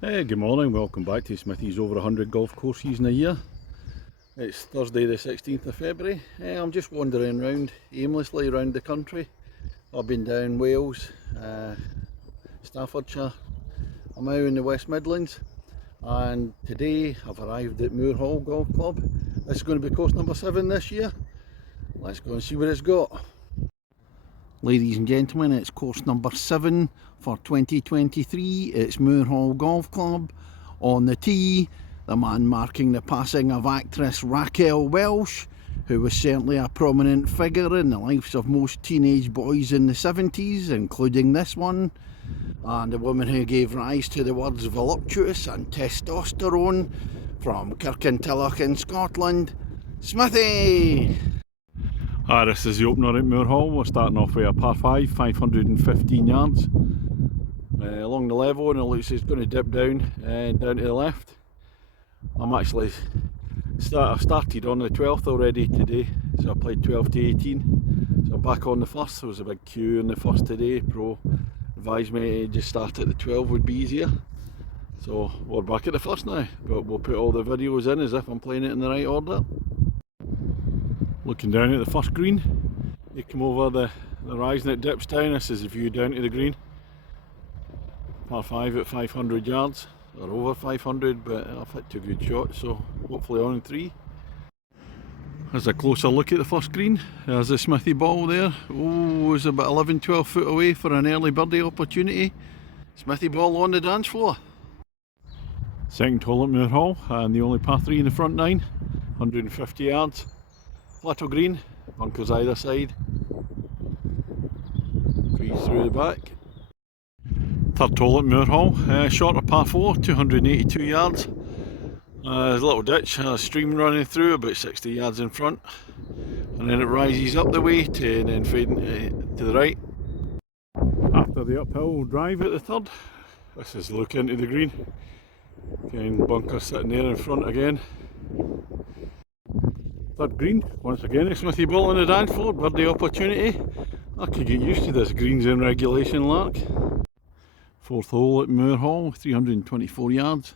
Hey, good morning, welcome back to Smithy's over 100 golf courses in a year. It's Thursday the 16th of February. I'm just wandering around aimlessly around the country. I've been down Wales, Staffordshire, I'm now in the West Midlands, and today I've arrived at Moor Golf Club. This is going to be course number 7 this year. Let's go and see what it's got. Ladies and gentlemen, it's course number 7 for 2023. It's Moor Golf Club. On the tee, the man marking the passing of actress Raquel Welch, who was certainly a prominent figure in the lives of most teenage boys in the 70s, including this one, and the woman who gave rise to the words voluptuous and testosterone, from Kirkintilloch in Scotland, Smithy! This is the opener at Moor Hall. We're starting off with a par 5, 515 yards. Along the level, and it looks like it's going to dip down to the left. I've started on the 12th already today, so I played 12 to 18. So I'm back on the first. There was a big queue in the first today. Pro advised me to just start at the 12 would be easier. So we're back at the first now, but we'll put all the videos in as if I'm playing it in the right order. Looking down at the first green, you come over the rise and it dips down. This is the view down to the green. Par 5 at 500 yards, or over 500, but I've hit 2 good shots, so hopefully on 3. There's a closer look at the first green. There's the Smithy ball there. Oh, it's about 11-12 foot away for an early birdie opportunity. Smithy ball on the dance floor. Second hole at Moor Hall, and the only par 3 in the front 9, 150 yards. Plateau green, bunkers either side. Trees through the back. Third hole at Moor Hall, shorter par 4, 282 yards. There's a little ditch, a stream running through about 60 yards in front, and then it rises up the way to and then fading to the right. After the uphill drive at the third, this is the look into the green. Again, bunker sitting there in front again. Third green, once again a Smithy ball on the dance floor, birdie opportunity. I could get used to this greens in regulation lark. Fourth hole at Moor Hall, 324 yards.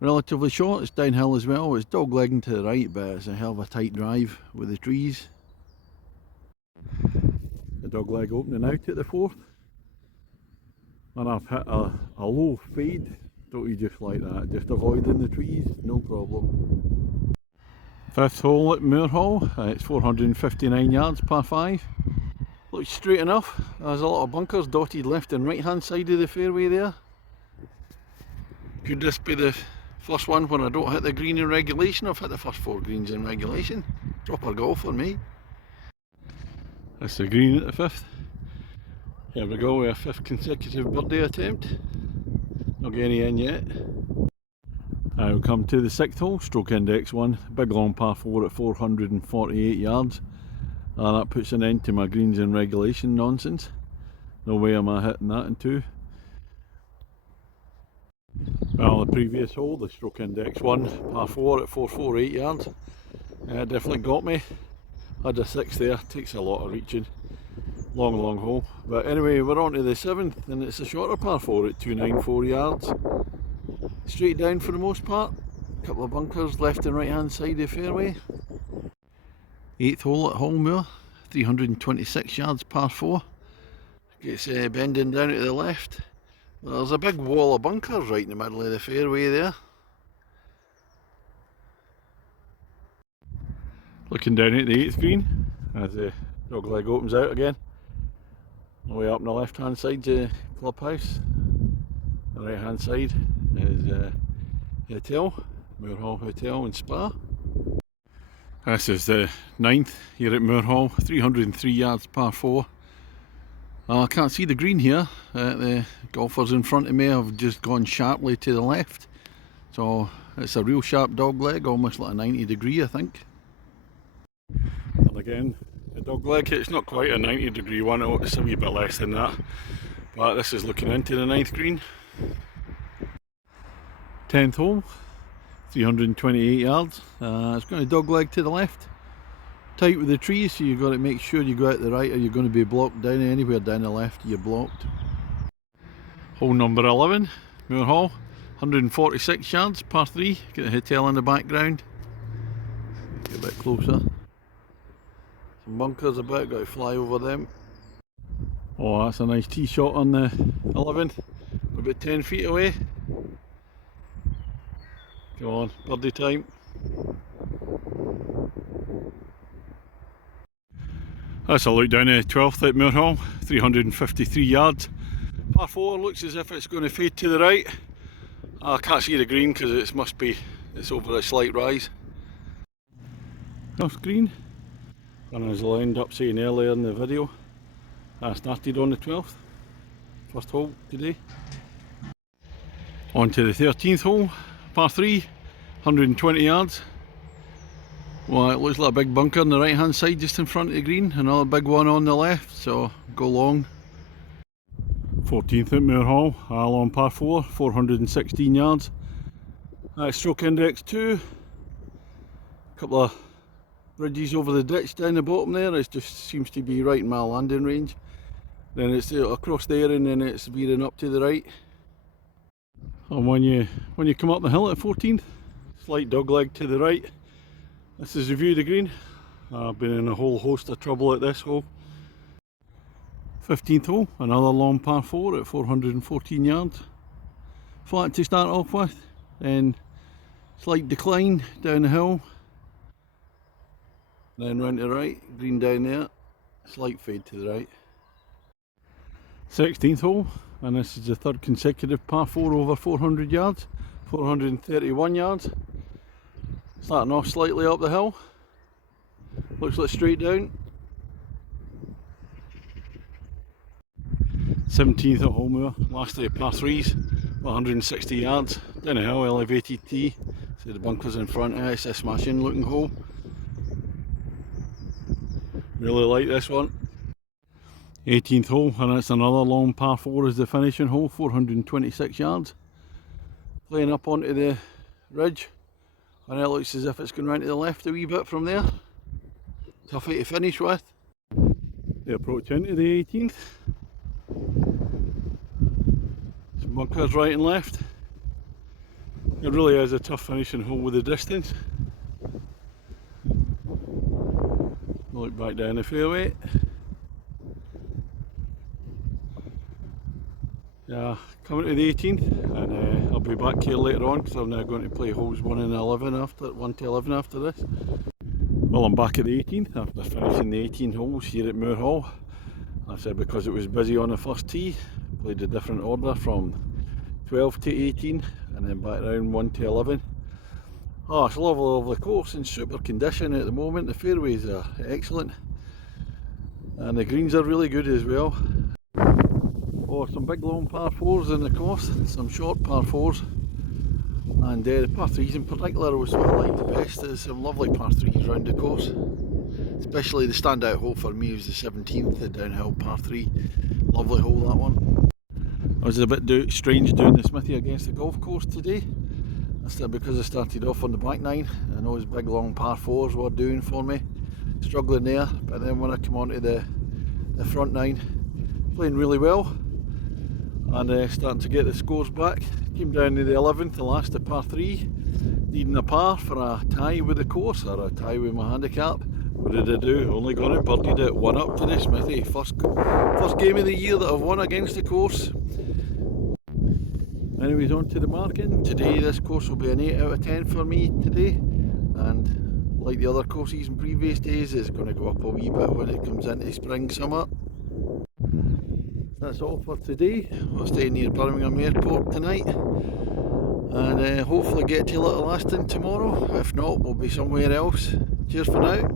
Relatively short, it's downhill as well, it's dog legging to the right, but it's a hell of a tight drive with the trees. The dog leg opening out at the fourth. And I've hit a low fade, don't you just like that, just avoiding the trees, no problem. Fifth hole at Moor Hall, it's 459 yards, par 5. Looks straight enough. There's a lot of bunkers dotted left and right hand side of the fairway there. Could this be the first one when I don't hit the green in regulation? I've hit the first 4 greens in regulation. Proper golf for me. That's the green at the fifth. Here we go with a 5th consecutive birdie attempt. Not getting any in yet. Now we come to the 6th hole, stroke index 1, big long par 4 at 448 yards. And that puts an end to my greens in regulation nonsense. No way am I hitting that in 2. Well, the previous hole, the stroke index 1, par 4 at 448 yards. It definitely got me. Had a 6 there, takes a lot of reaching. Long hole. But anyway, we're on to the 7th, and it's a shorter par 4 at 294 yards. Straight down for the most part. A couple of bunkers left and right hand side of the fairway. 8th hole at Moor, 326 yards, par 4. Gets bending down to the left. There's a big wall of bunkers right in the middle of the fairway there. Looking down at the 8th green as the dog leg opens out again. All the way up on the left hand side the clubhouse. The right hand side is the hotel, Moor Hall Hotel and Spa. This is the 9th here at Moor Hall, 303 yards, par 4. I can't see the green here. The golfers in front of me have just gone sharply to the left. So it's a real sharp dog leg, almost like a 90 degree I think. And again, the dog leg, it's not quite a 90 degree one, it's a wee bit less than that. But this is looking into the 9th green. 10th hole, 328 yards. It's going to dog leg to the left. Tight with the trees, so you've got to make sure you go out the right or you're going to be blocked down. Anywhere down the left you're blocked. Hole number 11, Moor Hall, 146 yards, par 3, get the hotel in the background. Get a bit closer. Some bunkers about, got to fly over them. Oh, that's a nice tee shot on the 11th, about 10 feet away. Come on, birdie time. That's a look down the 12th at Moor Hall, 353 yards. Par 4 looks as if it's going to fade to the right. I can't see the green because it's over a slight rise. Off green, and as I ended up saying earlier in the video, I started on the 12th, first hole today. On to the 13th hole, par 3, 120 yards. Well, it looks like a big bunker on the right hand side just in front of the green, another big one on the left, so go long. 14th at Moor Hall, all on par 4, 416 yards. Stroke index 2, a couple of bridges over the ditch down the bottom there, it just seems to be right in my landing range. Then it's across there and then it's veering up to the right. And when you come up the hill at 14th, slight dogleg to the right. This is the view of the green. I've been in a whole host of trouble at this hole. 15th hole, another long par 4 at 414 yards. Flat to start off with, then slight decline down the hill. Then round to the right, green down there, slight fade to the right. 16th hole, and this is the third consecutive par 4 over 400 yards, 431 yards. Starting off slightly up the hill, looks like straight down. 17th at hole Moor, last of the par 3s, 160 yards, down the hill, elevated tee, so the bunkers in front, it's a smashing looking hole. Really like this one. 18th hole, and it's another long par 4 as the finishing hole, 426 yards. Playing up onto the ridge, and it looks as if it's going round to the left a wee bit from there. Toughy to finish with. The approach into the 18th. Some bunkers right and left. It really is a tough finishing hole with the distance. Look back down the fairway. Yeah, coming to the 18th, and I'll be back here later on because I'm now going to play holes 1 to 11 after this. Well, I'm back at the 18th after finishing the 18 holes here at Moor Hall. I said because it was busy on the first tee, played a different order from 12 to 18 and then back around 1 to 11. Oh, it's a lovely course, in super condition at the moment. The fairways are excellent and the greens are really good as well. Oh, some big long par 4s in the course, some short par 4s, and the par 3s in particular was what I like the best. There's some lovely par 3s around the course, especially the standout hole for me was the 17th, the downhill par 3. Lovely hole, that one. I was a bit strange doing the Smithy against the golf course today. That's because I started off on the back 9 and those big long par 4s were doing for me. Struggling there, but then when I come onto the front 9, playing really well and starting to get the scores back. Came down to the 11th, the last of par 3, needing a par for a tie with the course or a tie with my handicap. What did I do? Only got it, birdied it, 1 up to the Smithy. First game of the year that I've won against the course. Anyways, on to the marking. Today this course will be an 8 out of 10 for me today, and like the other courses in previous days, it's going to go up a wee bit when it comes into spring, summer. That's all for today. I'll stay near Birmingham Airport tonight and hopefully get to Little Aston tomorrow. If not, we'll be somewhere else. Cheers for now.